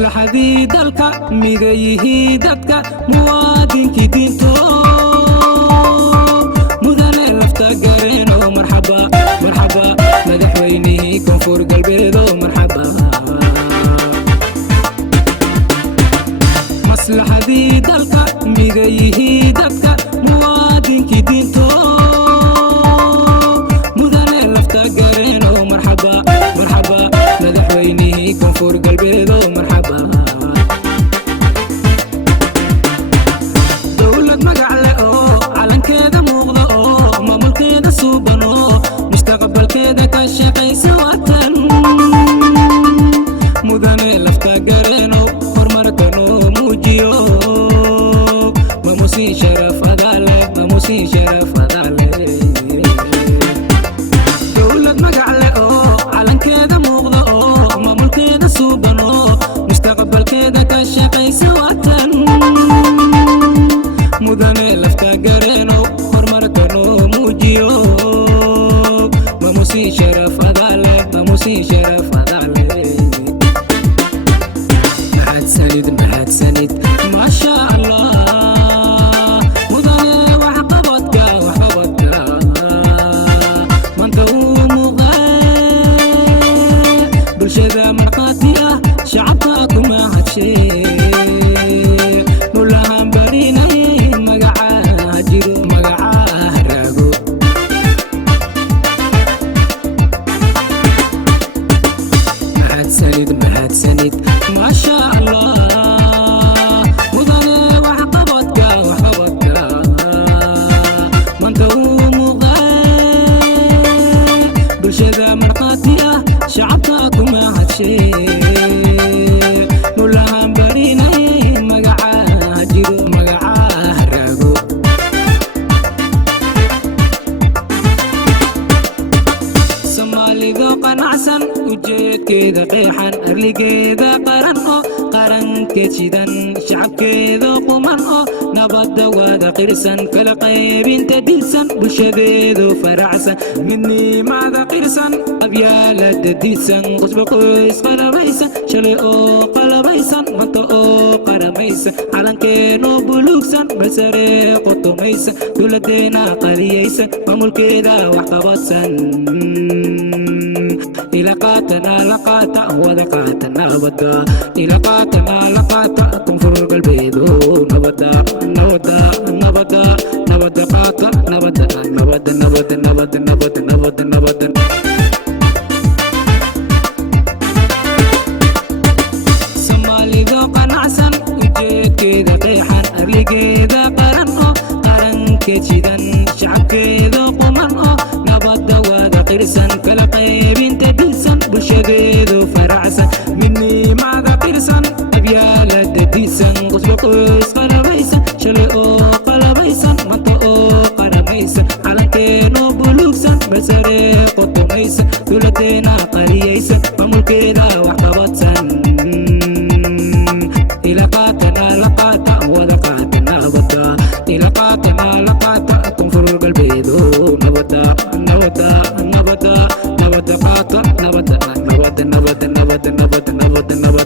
maslaxadii dalka midayihii dadka muwaadinkii diinto mudane lafta gareeno marxaba marxaba madaxweynihii koonfur galbeedo marxaba maslaxadii dalka midayihii dadka muwaadinkii diinto mudane lafta gareeno marxaba marxaba madaxweynihii koonfur galbeedo marxaba dowlad magac leh oo calankeeda muuqda oo maamulkeeda suuban oo mustaqbalkeeda ka shaqaysa watan mudane lafta gareeno horumarkanoo muujiyo mamusi sharaf adale mamusi sharaf adale dowlad magac leh oo calankeeda muuqda oo maamulkeeda suuban oo mustaqbalkeeda ka shaqaysa watan mudane lafta gareeno horumarkanoo muujiyo mamusi sharaf adale mamusi sharaf adale mahadsanid maasha allah mudane waxqabadka maanta uu muuqdaa bulshada markhaati ah shacabka ku mahadshee nulahaan barinay magaca jiro magaca raago mahadsanid maasha allah mudane waxqabadka maanta uu muuqdaa bulshada markhaati ah shacabka ku mahadshee nulahaan barinay magaca jiro magaca raago soomaalida qanacsan ujeedkeeda qeexan arligeeda qaran oo qarankeed shidan shacabkeeda quman oo nabadda wada qirsan kala qaybinta dilsan bulshadeedu faracsan midnimada qirsan qabyaalada dilsan qusba qoys qalabaysan shalay oo qalabaysan maanta oo qaramaysan calankeenoo buluugsan basare qotomaysan dowladeena qaliyaysan maamulkeeda wax qabadsan ila qaatana la qaata wada qaatana nabada ila qaatana la qaata koonfur galbeedo nabada nabada nabada nabada qaata nabada nabada nabada nabada nabada nabada nabada soomaalida qanacsan ujeedkeeda qeexan arligeeda qaran oo qarankeed shidan shacabkeeda quman oo nabada wada qirsan kala qaybinta dilsan bulshadeedu faracsan midnimada qirsan qabyaalada dilsan qusba qoys qalabaysan shalay oo qalabaysan maanta oo qaramaysan calankeenoo buluugsan basare qotomaysan dowladeena qaliyaysan maamulkeeda wax qabadsan ila qaatana la qaata wada qaatana nabada ila qaatana la qaata koonfur galbeedo nabada nabada nabada nabada qaata nabada nabada nabada nabada nabada nabada